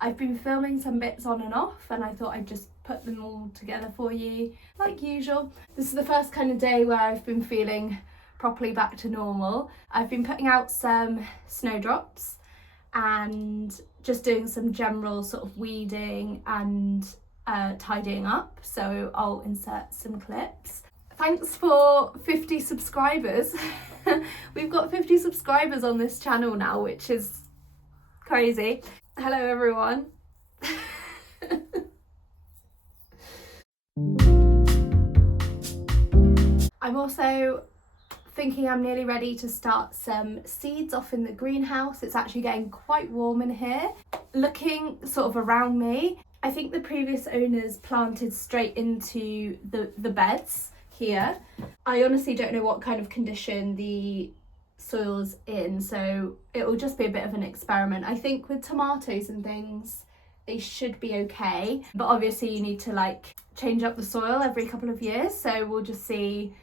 I've been filming some bits on and off, and I thought I'd just put them all together for you like usual. This is the first kind of day where I've been feeling properly back to normal. I've been putting out some snowdrops and just doing some general sort of weeding and tidying up, so I'll insert some clips. Thanks for 50 subscribers. We've got 50 subscribers on this channel now, which is crazy. Hello everyone. I'm also thinking I'm nearly ready to start some seeds off in the greenhouse. It's actually getting quite warm in here. Looking sort of around me, I think the previous owners planted straight into the beds here. I honestly don't know what kind of condition the soil's in, so it will just be a bit of an experiment. I think with tomatoes and things, they should be okay, but obviously you need to like change up the soil every couple of years, so we'll just see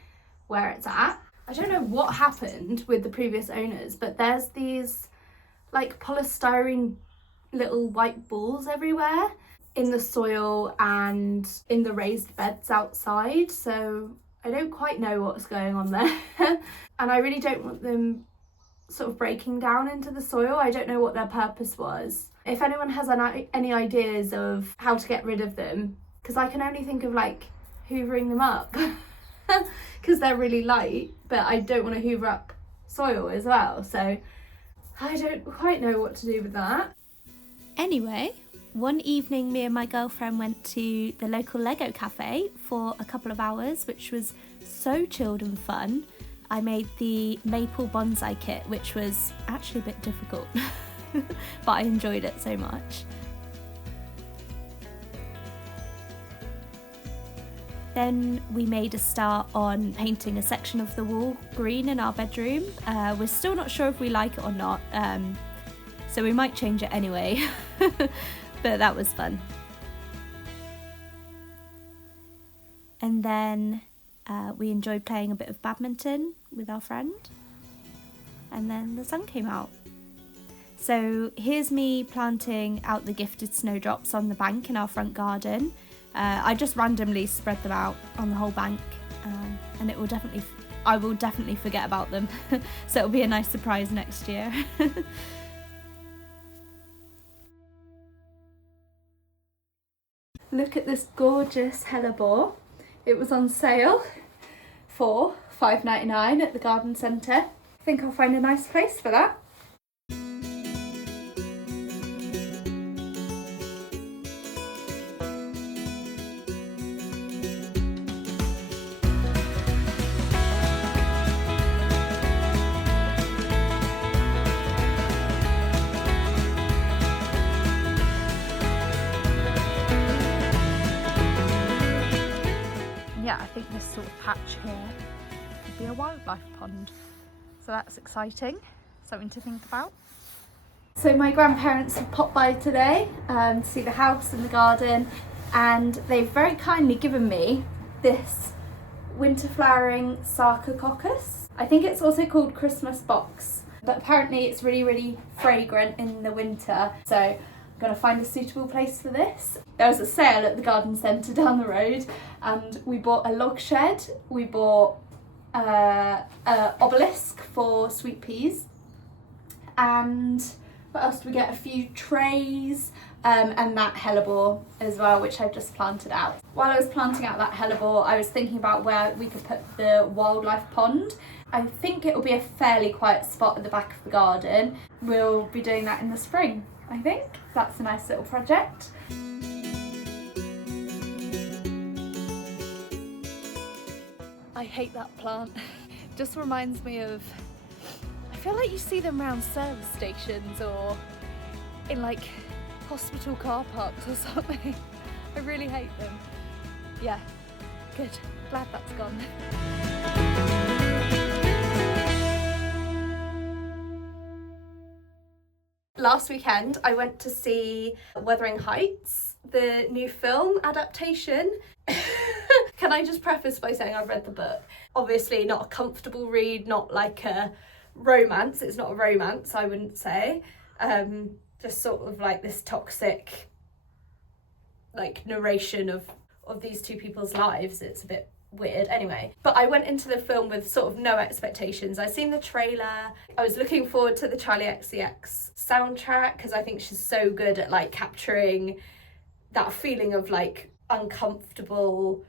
where it's at. I don't know what happened with the previous owners, but there's these like polystyrene little white balls everywhere in the soil and in the raised beds outside, so I don't quite know what's going on there. And I really don't want them sort of breaking down into the soil. I don't know what their purpose was. If anyone has any ideas of how to get rid of them, because I can only think of like hoovering them up because they're really light, but I don't want to hoover up soil as well, so I don't quite know what to do with that. Anyway, one evening me and my girlfriend went to the local Lego cafe for a couple of hours, which was so chilled and fun. I made the maple bonsai kit, which was actually a bit difficult, but I enjoyed it so much. Then we made a start on painting a section of the wall green in our bedroom. We're still not sure if we like it or not, so we might change it anyway, but that was fun. And then we enjoyed playing a bit of badminton with our friend, and then the sun came out. So here's me planting out the gifted snowdrops on the bank in our front garden. I just randomly spread them out on the whole bank, and I will definitely forget about them. So it'll be a nice surprise next year. Look at this gorgeous hellebore. It was on sale for $5.99 at the garden centre. I think I'll find a nice place for that. Yeah, I think this sort of patch here could be a wildlife pond, so that's exciting, something to think about. So my grandparents have popped by today to see the house and the garden, and they've very kindly given me this winter flowering sarcococcus. I think it's also called Christmas box, but apparently it's really fragrant in the winter, so I'm going to find a suitable place for this. There was a sale at the garden centre down the road, and we bought a log shed, we bought an obelisk for sweet peas, and what else did we get? A few trays, and that hellebore as well, which I've just planted out. While I was planting out that hellebore, I was thinking about where we could put the wildlife pond. I think it will be a fairly quiet spot at the back of the garden. We'll be doing that in the spring, I think. That's a nice little project. I hate that plant. Just reminds me of, I feel like you see them around service stations or in like hospital car parks or something. I really hate them. Yeah, good. Glad that's gone. Last weekend I went to see Wuthering Heights, the new film adaptation. Can I just preface by saying I've read the book? Obviously not a comfortable read, not like a romance. It's not a romance, I wouldn't say. just sort of like this toxic like narration of these two people's lives. It's a bit weird anyway. But I went into the film with sort of no expectations. I'd seen the trailer. I was looking forward to the Charlie XCX soundtrack because I think she's so good at like capturing that feeling of like uncomfortable,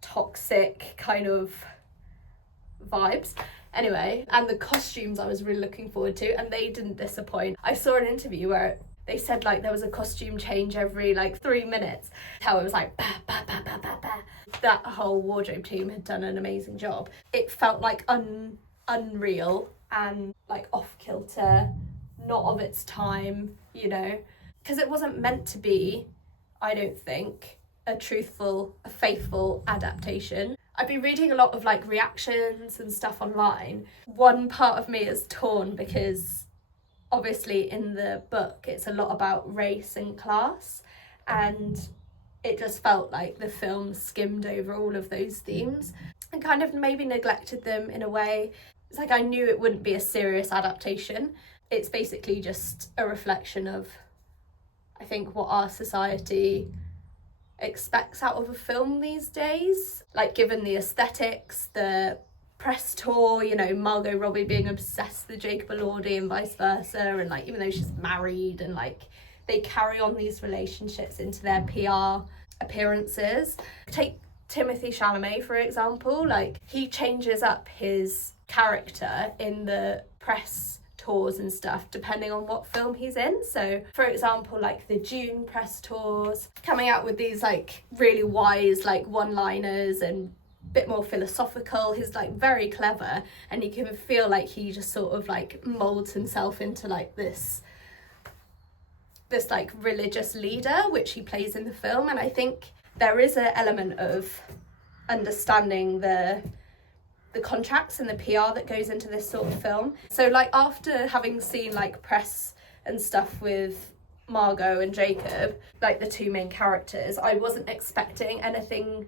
toxic kind of vibes. Anyway, and the costumes I was really looking forward to, and they didn't disappoint. I saw an interview where they said like there was a costume change every like 3 minutes. How it was like bah, bah, bah, bah, bah, bah. That whole wardrobe team had done an amazing job. It felt like unreal and like off kilter, not of its time, you know, because it wasn't meant to be, I don't think, a truthful, a faithful adaptation. I've been reading a lot of like reactions and stuff online. One part of me is torn because obviously in the book it's a lot about race and class, and it just felt like the film skimmed over all of those themes and kind of maybe neglected them in a way. It's like I knew it wouldn't be a serious adaptation. It's basically just a reflection of, I think, what our society expects out of a film these days, like given the aesthetics, the press tour, you know, Margot Robbie being obsessed with Jacob Elordi and vice versa, and like even though she's married, and like they carry on these relationships into their PR appearances. Take Timothée Chalamet for example, like he changes up his character in the press tours and stuff depending on what film he's in. So for example, like the Dune press tours, coming out with these like really wise like one-liners and a bit more philosophical. He's like very clever, and you can feel like he just sort of like molds himself into like this like religious leader which he plays in the film. And I think there is an element of understanding the contracts and the PR that goes into this sort of film. So like after having seen like press and stuff with Margot and Jacob, like the two main characters, I wasn't expecting anything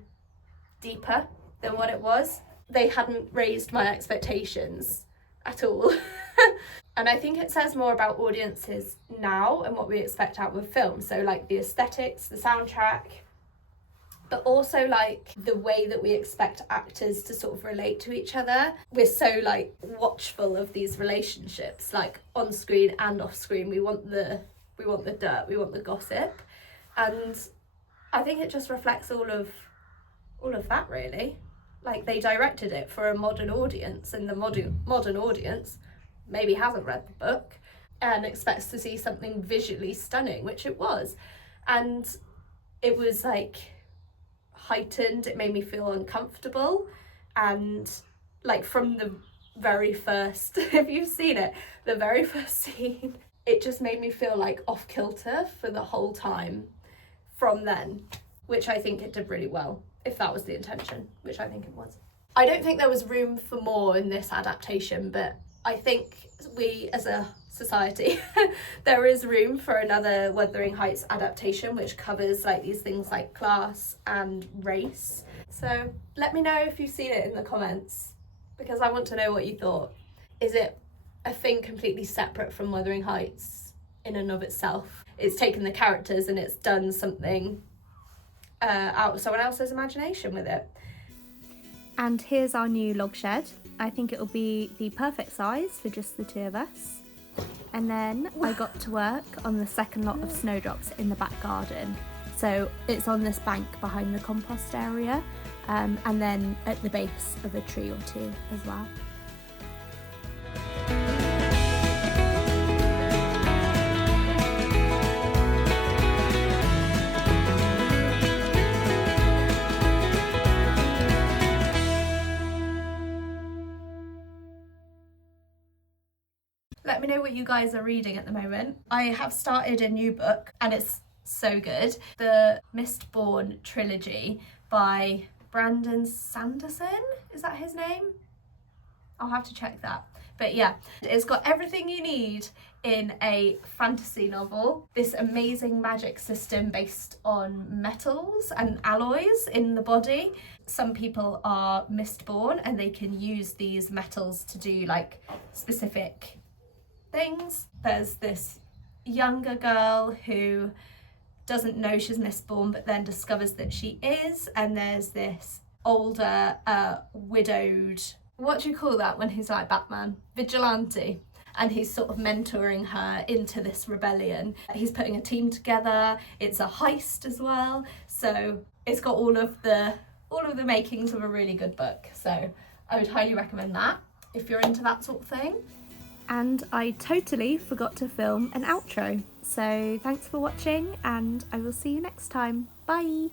deeper than what it was. They hadn't raised my expectations at all. And I think it says more about audiences now and what we expect out of a film. So like the aesthetics, the soundtrack, but also like the way that we expect actors to sort of relate to each other. We're so like watchful of these relationships, like on screen and off screen. We want the dirt, we want the gossip. And I think it just reflects all of that really. Like they directed it for a modern audience, and the modern audience maybe hasn't read the book and expects to see something visually stunning, which it was. And it was like heightened, it made me feel uncomfortable, and like from the very first if you've seen it, the very first scene, it just made me feel like off kilter for the whole time from then, which I think it did really well, if that was the intention, which I think it was. I don't think there was room for more in this adaptation, but I think we as a society there is room for another Wuthering Heights adaptation which covers like these things like class and race. So let me know if you've seen it in the comments, because I want to know what you thought. Is it a thing completely separate from Wuthering Heights in and of itself? It's taken the characters and it's done something out of someone else's imagination with it. And here's our new log shed. I think it'll be the perfect size for just the two of us. And then I got to work on the second lot of snowdrops in the back garden. So it's on this bank behind the compost area, and then at the base of a tree or two as well. Let me know what you guys are reading at the moment. I have started a new book and it's so good. The Mistborn trilogy by Brandon Sanderson, is that his name? I'll have to check that. But yeah, it's got everything you need in a fantasy novel. This amazing magic system based on metals and alloys in the body. Some people are Mistborn and they can use these metals to do like specific things. There's this younger girl who doesn't know she's Mistborn but then discovers that she is, and there's this older widowed, what do you call that when he's like Batman? Vigilante. And he's sort of mentoring her into this rebellion. He's putting a team together. It's a heist as well. So it's got all of the makings of a really good book. So I would highly recommend that if you're into that sort of thing. And I totally forgot to film an outro. So thanks for watching, and I will see you next time. Bye!